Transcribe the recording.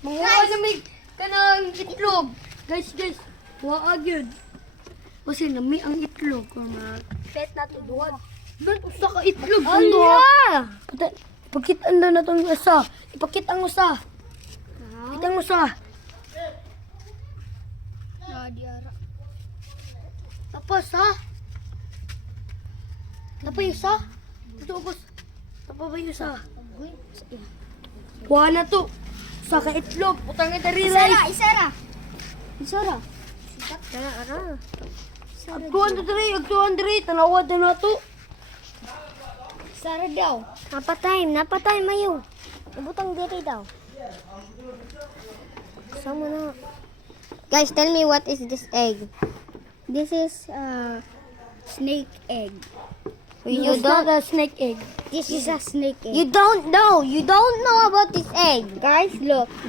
Manguha na may kanang itlog. Guys. Waag yun. Kasi nami ang itlog. Kung pet natin duwan. Doon, usa ka itlog. Ala! Ipakitaan na itong isa. Ipakitang usa. Kitang usa. Nadiara. Tapos ha? Tapos isa? Ito ubos. Tapos ba yung isa? Kuha na to. Sa ka itlog. Putang ita rice. Isara. Agtuan diri. Tanawad na to. Isara daw. Napatay mayo. Ibutang diri daw. Sama na. Guys, tell me what is this egg? This is snake egg. It's not a snake egg. This is a snake egg. You don't know. You don't know about this egg. Guys, look.